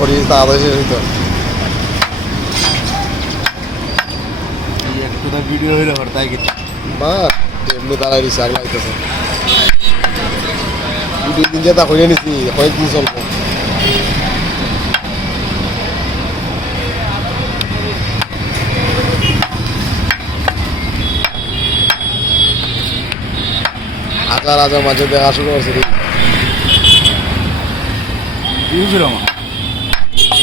করি তাড়াতাড়ি শেষ হইতো একটা ভিডিও হইলে হরতাই গেছে। বা এমনি দাঁড়াই দিছে আগে লাগতেছে দুই দিন যেটা হয়ে নিছি কয়েকদিন চলবো। হাজার হাজার মাঝে দেখা শুরু করছে। ভিউজ ছিল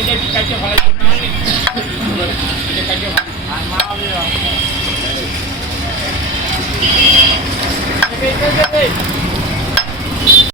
হাজার সাতকে আটকে Hey, hey, hey, hey.